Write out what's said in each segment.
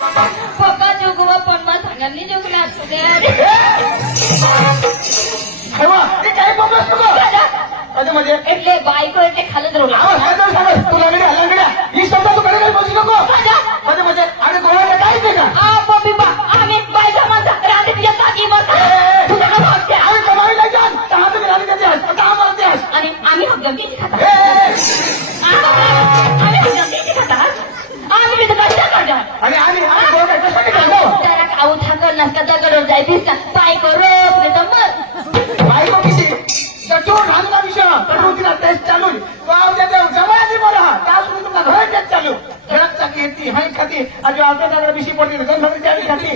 पप्पा जोगवा पण मा सांगांनी जोगला असू दे काय बोललास तू म्हणजे એટલે બાઈકો એટલે ખાલી જ રોલા तू लागड्या ही शब्द तू कडे काही बोलू नको म्हणजे आणि कोणाला काय ते का आ पप्पी बा आम्ही बायका माणसा राहते तिच्या ताकी मत तुझ्या का भागते आम्ही कमाई नाही जाण तर हात मी राणी देते आता आम्हाला ते आणि आम्ही हगमकीची खाता आम्ही हगमकीची खाता आम्ही तिथं कशा करता आणि आम्ही दोघं कशाने करतो जरा खाऊ थाकल नसता दगडवर जायतीस का बायको रोप नाही तर मर बायको किती तो घालून विषय प्रकृतीला टेस्ट चालू जमायची बोला त्यासून तुमचा घर टेस्ट चालू घरात चाकी येते हाय खाती आज आपल्याकडे विषय पडली गणपती खाती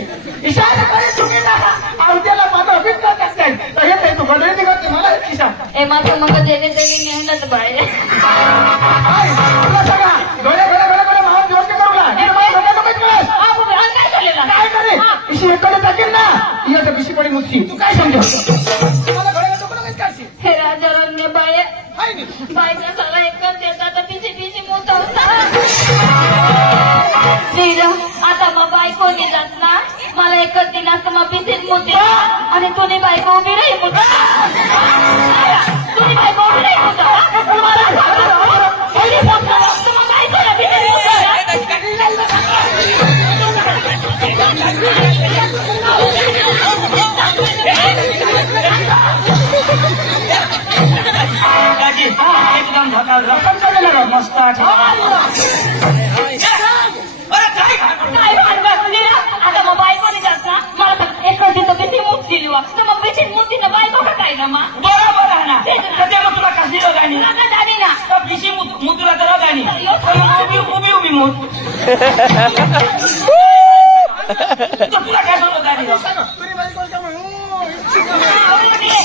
इशारा करे तुम्ही ना आवत्याला माझा अभिप्राय टाकताय तर हे नाही तू बदली निघत मला किशा ए माझं मग देणे मेहनत बाय तुला सगळा डोळे महान जोर के करूला काय करे इशी एकडे टाकेल ना इथे विषय पडी मुसकी तू काय समजा हे राजारामने बाय बायका साला एकच देतात तर पिशी मोठा होता आता मग बायको घेतात ना मला एकच दिला तर मग पिशीच मोठे आणि तुने बायको उभी राही मोठा तुने बायको उभी राही मोठा एकदम धकाल रक्कम चाललेला मस्त आता मग बायको नाही जात ना मला एक देतो किती मूठ दिली वा तर मग बेची मूठ ना बायको का काय ना मग बरोबर आहे ना त्याच्या मग तुला कसली गाणी जाणी ना तर बिशी मुतुला तर गाणी उभी उभी मूठ तुला काय सांगतो गाणी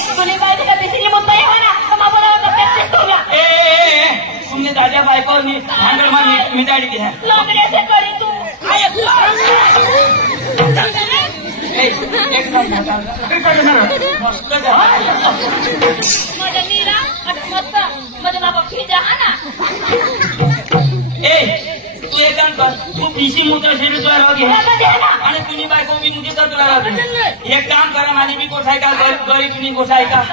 तुझी बायको बिशीची मूठ नाही ना तर मग बोला तुमने दादा बायको भांडळ मान मिटाडी दिला लग्नाचे करी तू माझ्या नीरा मस्त माझ्या बाबा फिजा हा ना तू एक काम कर तू पिशी मूत्र शेडी तुला राहू घे आणि तुम्ही बायको मी मुझे तर तुला राहू दे एक काम करा माझी मी कोठाय का गरी तुम्ही कोठाय का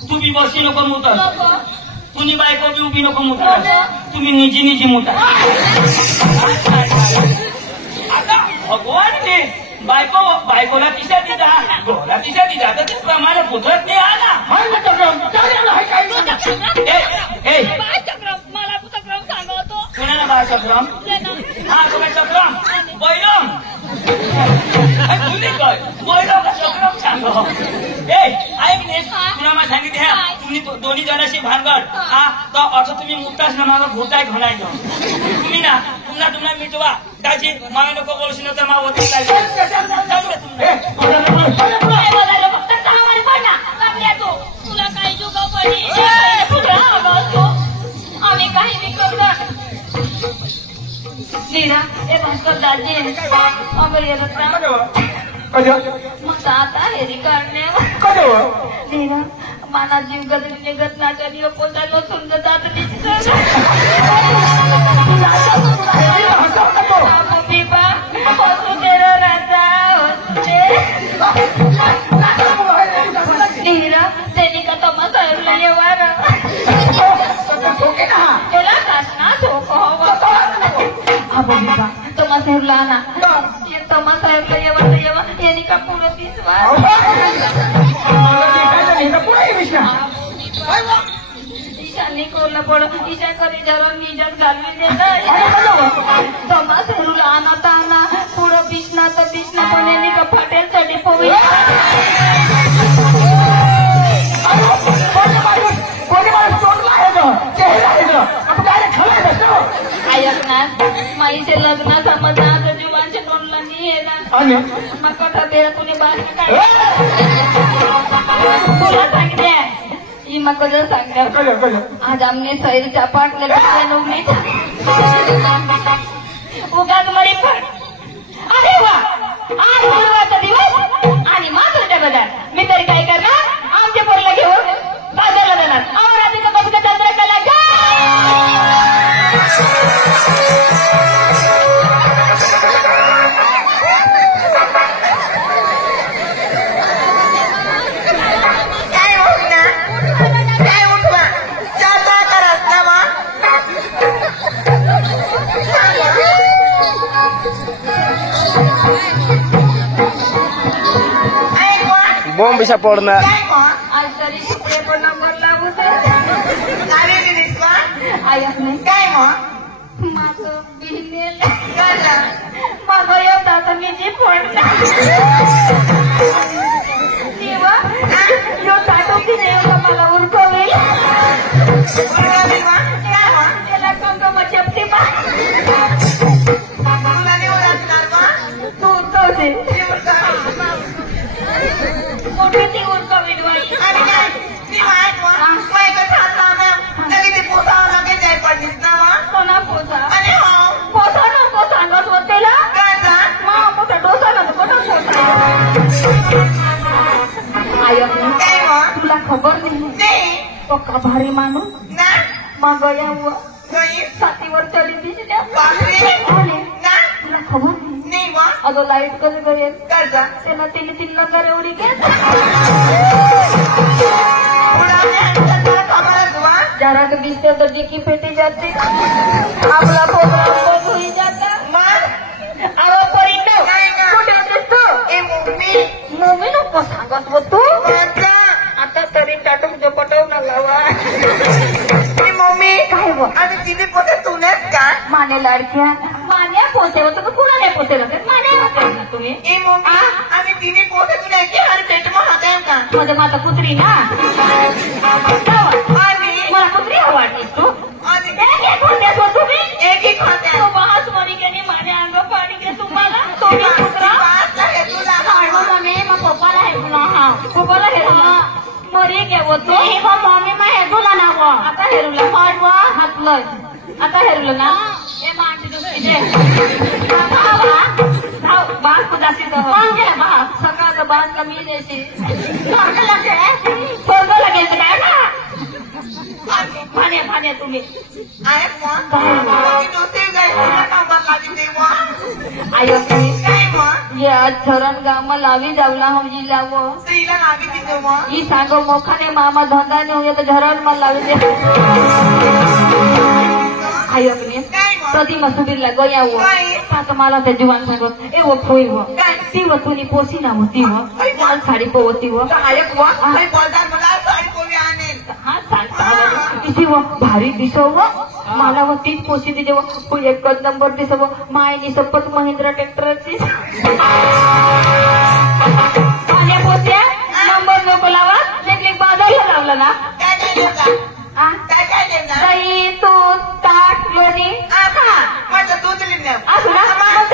तू बी बसी नको मुतर तुम्ही बायको बी उभी नको मुतर तुम्ही निजी मुता आता भगवानने बायकोला तिच्या दिदा गोला तिच्या दिदा तर त्याप्रमाणे पुत्रत नाही आला मला चक्रम सांगतो कोणाला बाळ चक्रम हा तो काय चक्रम बैरम बैरम का चक्रम सांगो ऐक ने तुला मला सांगितले तुम्ही दोन्ही जणांशी भानगड हा तर असं तुम्ही मुक्ताच ना मला घोटाय घालायचं तुम्ही ना तुम्हाला मिटवा दाजी मला नको बोलशी नव्हतं मा होते तुला काही जुगा पडी आम्ही काही बी करतो नीरा हे भास्कर दाजी मग आता हेरी करणे नीरा माना जीव गदत ना करी पोचायला समजत आता नीरा त्यांनी का तमा साहेबला येवार तमा साहेबला ना तमा साहेबला येवा यांनी का पुढं पिसवा ईशानी कोणला पड ईशा कधी जरून निजत घालवी देत तमा साहेबला आणा पुढं पिसना तर पिसना पण यांनी का फाटेल चढी पोवी माईचे लग्न समजणार जीवांचे कोणला नाही येणार मग कथा तेरा कुणी बाहेर काय तुला सांगते ही मग कसं सांगते आज आमने सैरच्या पाटले उगाच मरी पण अरे वा आज गुरुवारचा दिवस आणि मात्र बदल मी तरी काय करणार आमच्या पोरीला घेऊन बाजारला जाणार अमरावतीचा बघता चंद्रकला Bom bisa porna. आज तरी पेपर नंबर लागू दे ayah nih काय मग masuk binil गाजा maka yang datang ini porna Siwa yo satu kini yang kepala urkowi उरगाली मग काय मग त्याला कंग macam tiba मुलाने ओळखणार मग tu tahu sih ते उरगा मोठी ती urkowi dua आणि काय ती माहित मग माहित छान ना लगे ते पोसावं लागेल जाय पडलीस ना मग कोणा पोसा आणि हो पोसा नको सांगत होतेला गाजा मग मोठा डोसा नको कोणा पोसा ayah nih काय मग तुला खबर नाही नाही पक्का भारी माणूस ना मग यावं नाही छातीवर चढी दिसल्या बापरे आले ना तुला खबर नाही नाही मग अगं लाईट कसं करेल गाजा त्याला तिने 3 नंबर एवढी घेत उडाने आणतात तुला खबरच मग जरा के दिसते तो डिकी फेटी जाते आपला प्रोग्राम बंद होई जाता मग अहो परिणाम नाही ना कुठे होतेस तू ए मम्मी मम्मी नको सांगत हो तू गाजा आता तरी टाटून झपटवून लावा ए मम्मी काय बघ आणि तिने पोते तुनेच का माने लाडक्या मान्या पोते होतं तर कुणा नाही पोते होते माने होते ना तुम्ही ए मम्मी आणि तिने पोते तुला की हर पेट मग हाताय का माझं माता कुत्री ना जावा. आणि मला कुत्री आवडतीस तू आणि एक होत्यास हो तुम्ही एक एक हाताय तो बास मरी गेली माने अंग पाडी गे तुम्हाला तुम्ही कुत्रा पाच आहे तुला काढलो मम्मी मग पप्पाला हे तुला हा पप्पाला हे तुला मरी गे होतो हे बा मम्मी मग हे तुला ना गो आता हेरुला पाडवा हातलं आता हेरुलं ना ए मांडी दुसरी दे धाव बास कुदासी दह मांगे बास सकाळ बास कमी देशी सोडलं लगेल काय ना भाने भाने तुम्ही आहे मग दुसरी जायची कामा खाली देवा आयो काय मग या चरण गाम लावी जावला हम जी लावो स्त्रीला नावी दिलं मग ई सांगो मोखाने मामा धंदा ने होय तो झरण मन लावी दे आयो ने काय मग प्रति मसुबीर ला गयावो तात मला ते जीवन सांगो ए वो फोई हो ती वतुनी पोसी ना होती हो लाल साडी पोवती हो आहे बुवा काही बोलतात मला साडी कोणी आणेल हा सांगता किती वो भारी दिसव मला वो तीच पोसी दे वो एक नंबर दिसव मायनी सपत महिंद्रा ट्रॅक्टरची आल्या पोत्या नंबर नको लावा लेकिन बाजारला लावला ना काय काय देता आ काय काय देता दही तूप ताट लोणी आता माझं दूध लिहिलं असं ना मग